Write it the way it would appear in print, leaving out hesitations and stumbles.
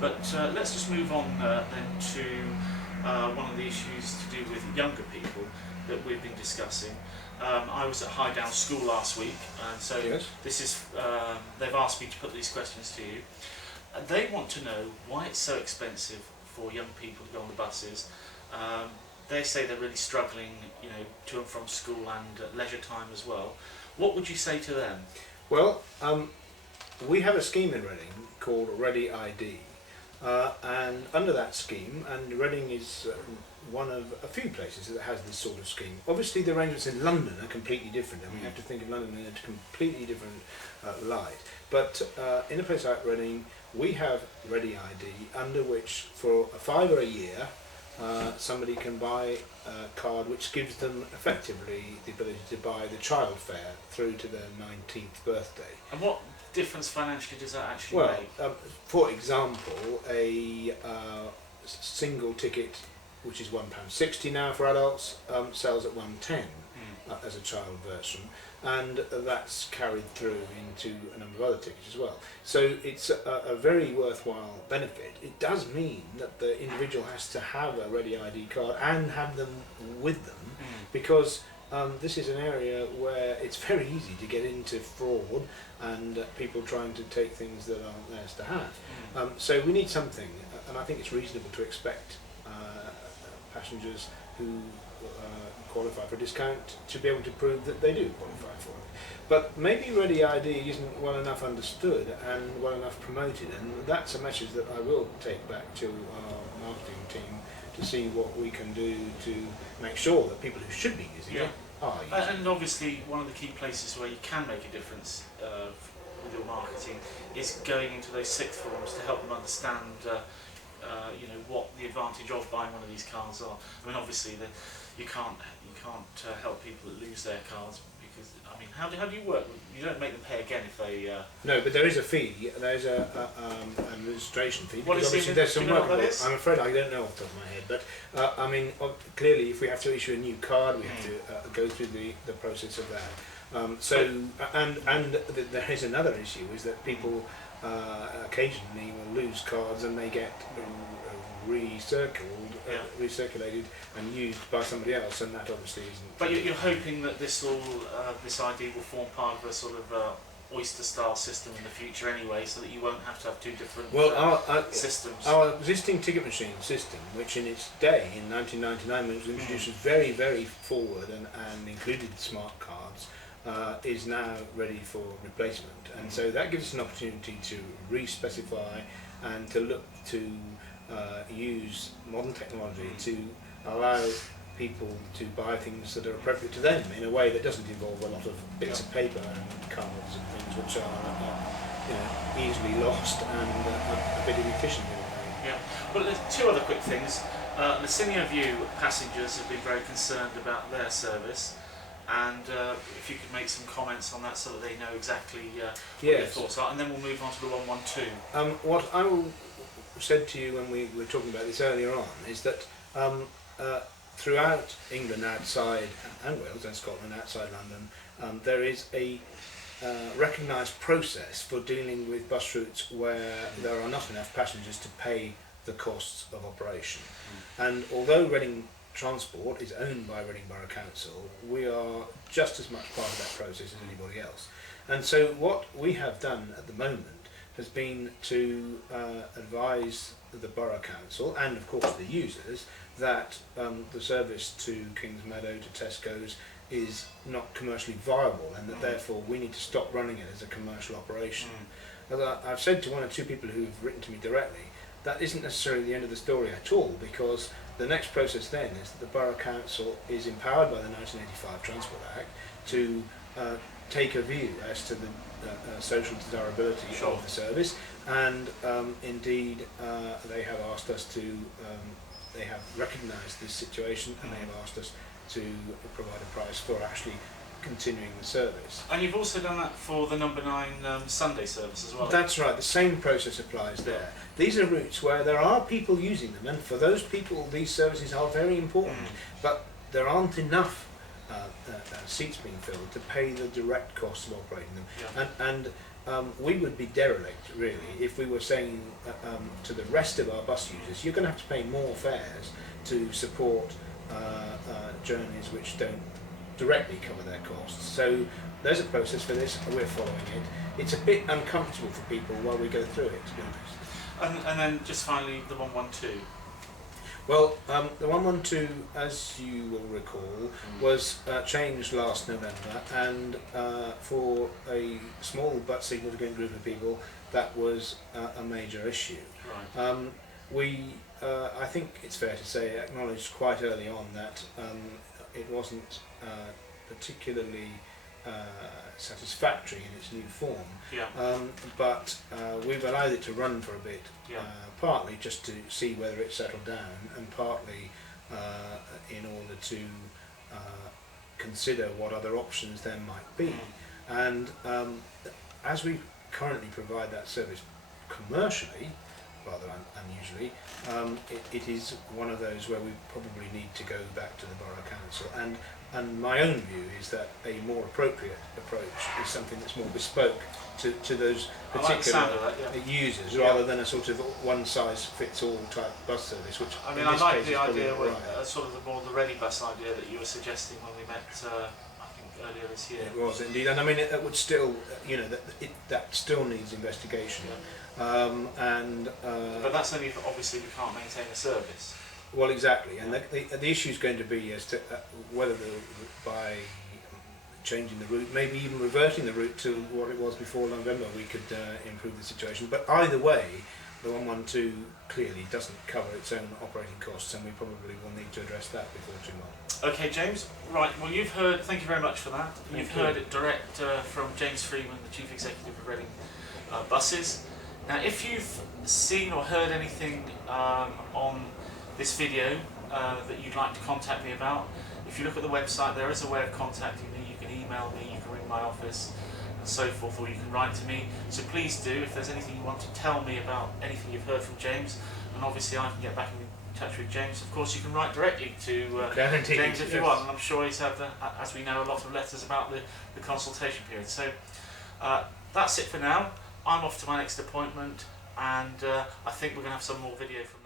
But let's just move on then to one of the issues to do with younger people that we've been discussing. I was at Highdown School last week, and so Yes. this is they've asked me to put these questions to you. They want to know why it's so expensive for young people to go on the buses. They say they're really struggling, to and from school and leisure time as well. What would you say to them? Well, we have a scheme in Reading called Ready ID, and under that scheme, and Reading is one of a few places that has this sort of scheme. Obviously the arrangements in London are completely different, and we have to think of London in a completely different light. But in a place like Reading, we have Ready ID, under which for £5 a year, somebody can buy a card which gives them effectively the ability to buy the child fare through to their 19th birthday. And what difference financially does that actually make? For example, a single ticket, which is £1.60 now for adults, sells at £1.10 as a child version, and that's carried through into a number of other tickets as well. So it's a very worthwhile benefit. It does mean that the individual has to have a Ready ID card and have them with them, because this is an area where it's very easy to get into fraud and people trying to take things that aren't theirs to have. So we need something, and I think it's reasonable to expect passengers who qualify for a discount to be able to prove that they do qualify for it. But maybe Ready ID isn't well enough understood and well enough promoted, and that's a message that I will take back to our marketing team to see what we can do to make sure that people who should be using it are using it. And obviously one of the key places where you can make a difference with your marketing is going into those sixth forms to help them understand what the advantage of buying one of these cards are. I mean, obviously you can't help people that lose their cards, because how do you work? You don't make them pay again if they. No, but there is a fee. There is an administration fee. What is obviously it? There's some work. What that is? I'm afraid I don't know off the top of my head, but clearly, if we have to issue a new card, we have to go through the process of that. And there is another issue, is that people occasionally will lose cards and they get recirculated and used by somebody else, and that obviously isn't. But you're hoping that this idea will form part of a sort of Oyster-style system in the future anyway, so that you won't have to have two different systems. Our existing ticket machine system, which in its day, in 1999, when it was introduced, was very, very forward and included smart cards, is now ready for replacement. And so that gives us an opportunity to re-specify and to look to use modern technology to allow people to buy things that are appropriate to them in a way that doesn't involve a lot of bits of paper and cards and things which are easily lost and a bit inefficient in a way. Yeah. Well, there's two other quick things. The Senior View passengers have been very concerned about their service, and if you could make some comments on that so that they know exactly what your thoughts are, and then we'll move on to the 112. What I said to you when we were talking about this earlier on is that throughout England outside, and Wales and Scotland outside London, there is a recognised process for dealing with bus routes where there are not enough passengers to pay the costs of operation. And although Reading Transport is owned by Reading Borough Council, we are just as much part of that process as anybody else. And so what we have done at the moment has been to advise the Borough Council and of course the users that the service to Kingsmeadow, to Tesco's, is not commercially viable, and that therefore we need to stop running it as a commercial operation. As I've said to one or two people who've written to me directly, that isn't necessarily the end of the story at all, because the next process then is that the Borough Council is empowered by the 1985 Transport Act to take a view as to the social desirability of the service, and indeed they have asked us to, they have recognised this situation, and they have asked us to provide a price for actually continuing the service. And you've also done that for the number 9 Sunday service as well? That's right, the same process applies there. These are routes where there are people using them, and for those people these services are very important, but there aren't enough seats being filled to pay the direct cost of operating them. And we would be derelict, really, if we were saying to the rest of our bus users, you're going to have to pay more fares to support journeys which don't directly cover their costs. So there's a process for this, we're following it. It's a bit uncomfortable for people while we go through it, to be honest. And then just finally the 112. Well, the 112, as you will recall, was changed last November, and for a small but significant group of people, that was a major issue. Right. I think it's fair to say, acknowledged quite early on that it wasn't particularly satisfactory in its new form. Yeah. But we've allowed it to run for a bit, Yeah. partly just to see whether it settled down, and partly in order to consider what other options there might be. And as we currently provide that service commercially, rather unusually, it is one of those where we probably need to go back to the Borough Council. And my own view is that a more appropriate approach is something that's more bespoke to those particular users, rather than a sort of one-size-fits-all type bus service. Which I mean, I like the idea with sort of the Ready Bus idea that you were suggesting when we met, I think earlier this year. It was indeed, and I mean it would still, that still needs investigation. But that's only if obviously we can't maintain a service. Well, exactly, and the issue is going to be as to whether by changing the route, maybe even reverting the route to what it was before November, we could improve the situation. But either way, the 112 clearly doesn't cover its own operating costs, and we probably will need to address that before too long. Okay, James. Right. Well, you've heard. Thank you very much for that. You've heard it direct from James Freeman, the Chief Executive of Reading Buses. Now, if you've seen or heard anything on this video that you'd like to contact me about, if you look at the website, there is a way of contacting me. You can email me, you can ring my office, and so forth, or you can write to me. So please do, if there's anything you want to tell me about anything you've heard from James, and obviously I can get back in touch with James. Of course, you can write directly to James if you want, and I'm sure he's had, as we know, a lot of letters about the consultation period. So that's it for now. I'm off to my next appointment, and I think we're going to have some more video from